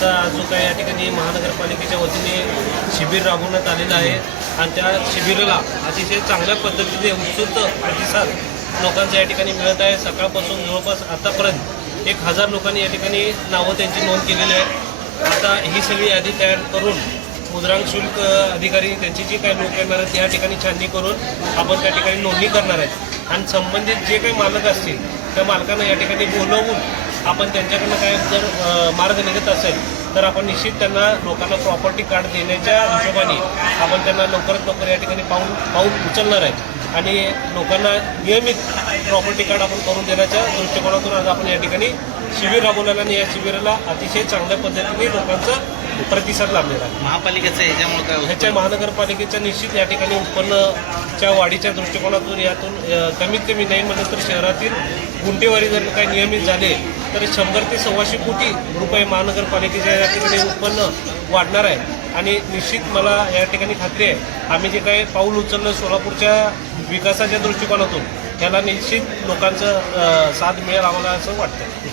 आजचा जो काही या ठिकाणी महानगरपालिकेच्या वतीने शिबिर राबवण्यात आलेलं आहे आणि त्या शिबिराला अतिशय चांगल्या पद्धतीने उत्स्फूर्त प्रतिसाद लोकांचा या ठिकाणी मिळत आहे। सकाळपासून जवळपास आतापर्यंत 1000 लोकांनी या ठिकाणी नावं त्यांची नोंद केलेली आहे। आता ही सगळी यादी तयार करून मुद्रांक शुल्क अधिकारी त्यांची जी काही लोक येणार आहेत त्या ठिकाणी छाननी करून आपण त्या ठिकाणी नोंदणी करणार आहेत आणि संबंधित जे काही मालक असतील त्या मालकांना या ठिकाणी बोलवून आपण त्यांच्याकडनं काय जर मार्ग निघत असेल तर आपण निश्चित त्यांना लोकांना प्रॉपर्टी कार्ड देण्याच्या हिशोबाने आपण त्यांना लवकरात लवकर या ठिकाणी पाऊल उचलणार आहे आणि लोकांना नियमित प्रॉपर्टी कार्ड आपण करून देण्याच्या दृष्टिकोनातून आज आपण या ठिकाणी शिबिर राबवलेलं आणि या शिबिराला अतिशय चांगल्या पद्धतीने लोकांचा प्रतिसाद लाभलेला आहे। महापालिकेचं ह्याच्यामुळे काय ह्याच्या महानगरपालिकेच्या निश्चित या ठिकाणी उत्पन्नाच्या वाढीच्या दृष्टिकोनातून यातून कमीत कमी नाही म्हणलं तर शहरातील गुंठेवारी जर काही नियमित झाले तर 100 ते 125 कोटी रुपये महानगरपालिकेच्या या ठिकाणी उत्पन्न वाढणार आहे आणि निश्चित मला या ठिकाणी खात्री आहे आम्ही जे काही पाऊल उचललं सोलापूरच्या विकासाच्या दृष्टिकोनातून त्याला निश्चित लोकांचं साथ मिळेल आम्हाला असं वाटतं।